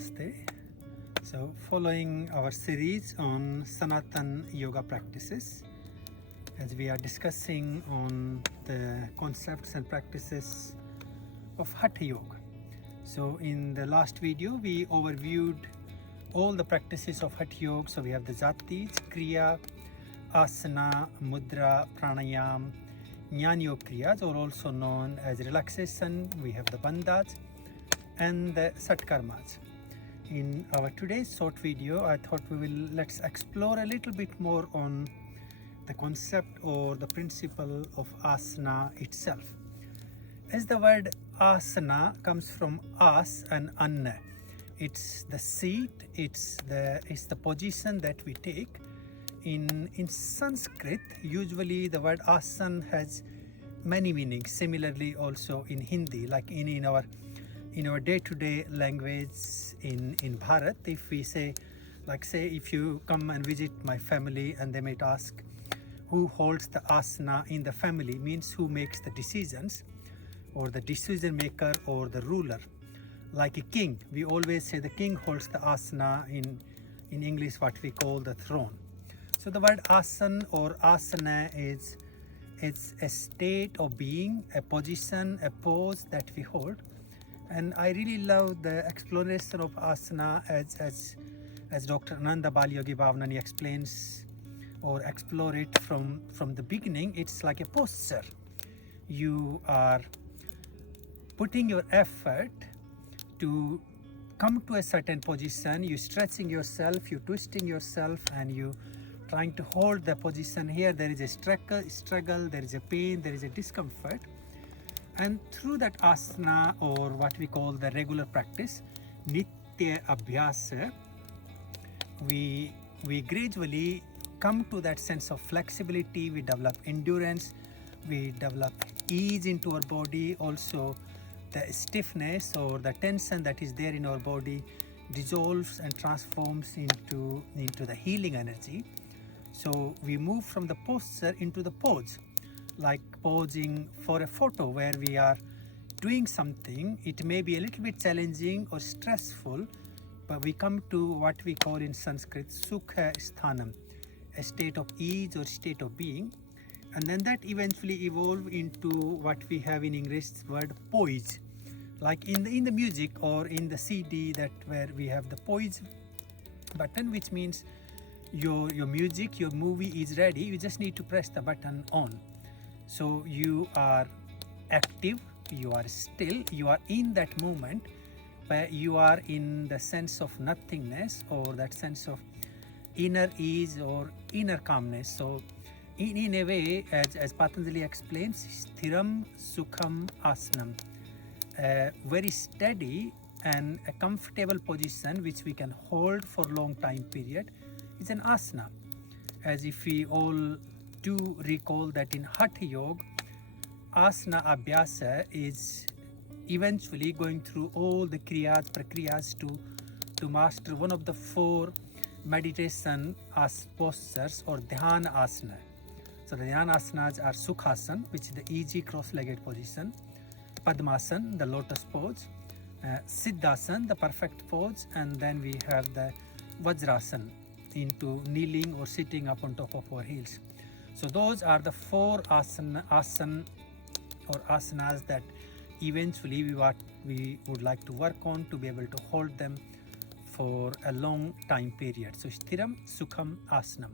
Namaste. So, following our series on Sanatan yoga practices, as we are discussing on the concepts and practices of Hatha Yoga. So, in the last video, we overviewed all the practices of Hatha Yoga. So, we have the Jatis, Kriya, Asana, Mudra, Pranayam, Jnana Yoga Kriyas, or also known as relaxation. We have the Bandhas and the Satkarmas. In our today's short video, I thought let's explore a little bit more on the concept or the principle of asana itself. As the word asana comes from as and anna, it's the seat, it's the position that we take. In Sanskrit, usually the word asan has many meanings. Similarly, also in Hindi, like in our day-to-day language in Bharat, if we say, like say if you come and visit my family and they might ask who holds the asana in the family, means who makes the decisions, or the decision maker or the ruler. Like a king, we always say the king holds the asana, in English what we call the throne. So the word asan or asana is a state of being, a position, a pose that we hold. And I really love the explanation of asana as Dr. Ananda Balyogi Bhavnani explains or explore it from the beginning. It's like a posture. You are putting your effort to come to a certain position. You stretching yourself, you twisting yourself, and you trying to hold the position. Here there is a struggle, there is a pain, there is a discomfort. And through that asana, or what we call the regular practice, nitya abhyasa, we gradually come to that sense of flexibility. We develop endurance, we develop ease into our body. Also the stiffness or the tension that is there in our body dissolves and transforms into the healing energy. So we move from the posture into the pose, like posing for a photo where we are doing something. It may be a little bit challenging or stressful, but we come to what we call in Sanskrit sukha, a state of ease or state of being. And then that eventually evolve into what we have in English word poise, like in the music or in the CD, that where we have the poise button, which means your music, your movie is ready, you just need to press the button on. So you are active, you are still, you are in that moment where you are in the sense of nothingness, or that sense of inner ease or inner calmness. So in a way, as Patanjali explains, Sthiram, sukham, asanam, a very steady and a comfortable position which we can hold for long time period is an asana. As if we all do recall that in Hatha Yoga, asana abhyasa is eventually going through all the kriyas, prakriyas to master one of the four meditation postures or dhyana asana. So the dhyana asanas are sukhasan, which is the easy cross-legged position, padmasan, the lotus pose, siddhasan, the perfect pose, and then we have the vajrasan, into kneeling or sitting up on top of our heels. So those are the four asan or asanas that eventually we would like to work on to be able to hold them for a long time period. So Sthiram, Sukham, Asanam.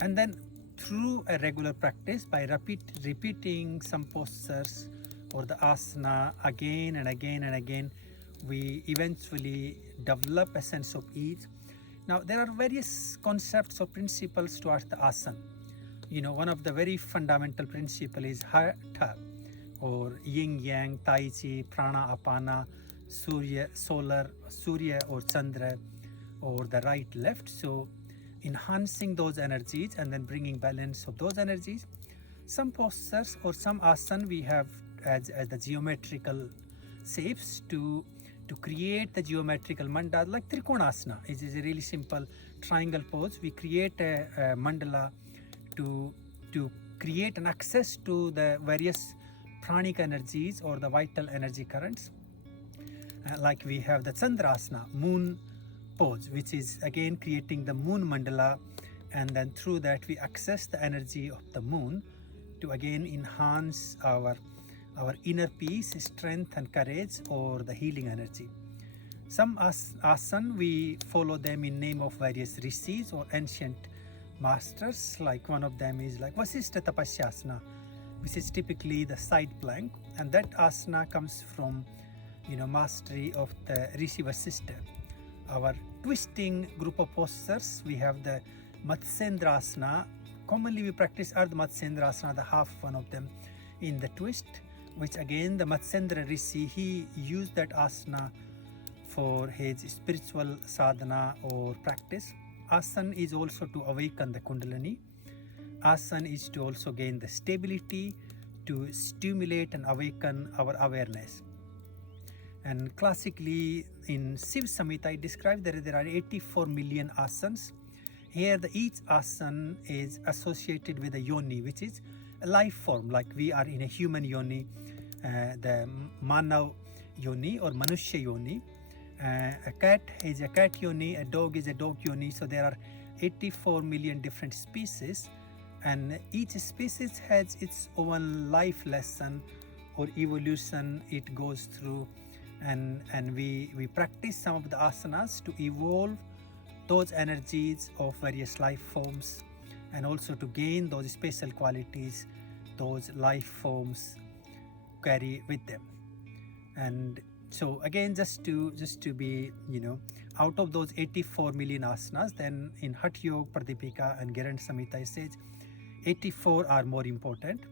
And then through a regular practice, by repeating some postures or the asana again and again and again, we eventually develop a sense of ease. Now there are various concepts or principles towards the asana. One of the very fundamental principle is Hatha, or yin yang, tai chi, prana, apana, surya, solar, surya or chandra, or the right left. So enhancing those energies and then bringing balance of those energies. Some postures or some asana we have as the geometrical shapes to create the geometrical mandala, like Trikonasana. It is a really simple triangle pose. We create a mandala to create an access to the various pranic energies or the vital energy currents. Like we have the Chandrasana, moon pose, which is again creating the moon mandala, and then through that we access the energy of the moon to again enhance our inner peace, strength and courage, or the healing energy. Some asan we follow them in name of various rishis or ancient masters. Like one of them is like Vasishtha Tapasyasana, which is typically the side plank, and that asana comes from mastery of the Rishi Vasishtha. Our twisting group of postures, we have the Matsyendrasana. Commonly we practice Ardha Matsyendrasana, the half one of them in the twist, which again the Matsyendra Rishi, he used that asana for his spiritual sadhana or practice. Asan is also to awaken the Kundalini. Asan is to also gain the stability, to stimulate and awaken our awareness. And classically in Shiv Samhita, it describes that there are 84 million asans. Here each asan is associated with a yoni, which is a life form, like we are in a human yoni, the Manav yoni or Manushya yoni. A cat is a cat yoni, a dog is a dog yoni. So there are 84 million different species, and each species has its own life lesson or evolution it goes through, and we practice some of the asanas to evolve those energies of various life forms, and also to gain those special qualities those life forms carry with them. And so again, just to be out of those 84 million asanas, then in Hatha Yoga Pradipika and Gheranda Samhita it says 84 are more important,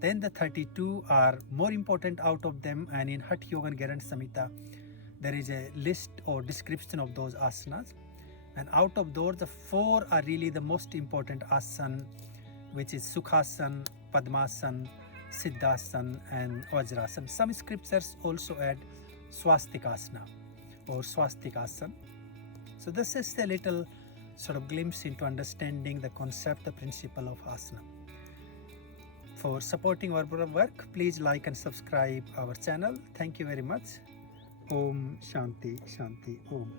then the 32 are more important out of them, and in Hatha Yoga and Gheranda Samhita there is a list or description of those asanas, and out of those the 4 are really the most important asan, which is Sukhasan, Padmasan, Siddhasan and Vajrasan. Some scriptures also add Swastikasana or Swastikasan. So this is a little sort of glimpse into understanding the concept, the principle of asana. For supporting our work, please like and subscribe our channel. Thank you very much. Om Shanti Shanti Om.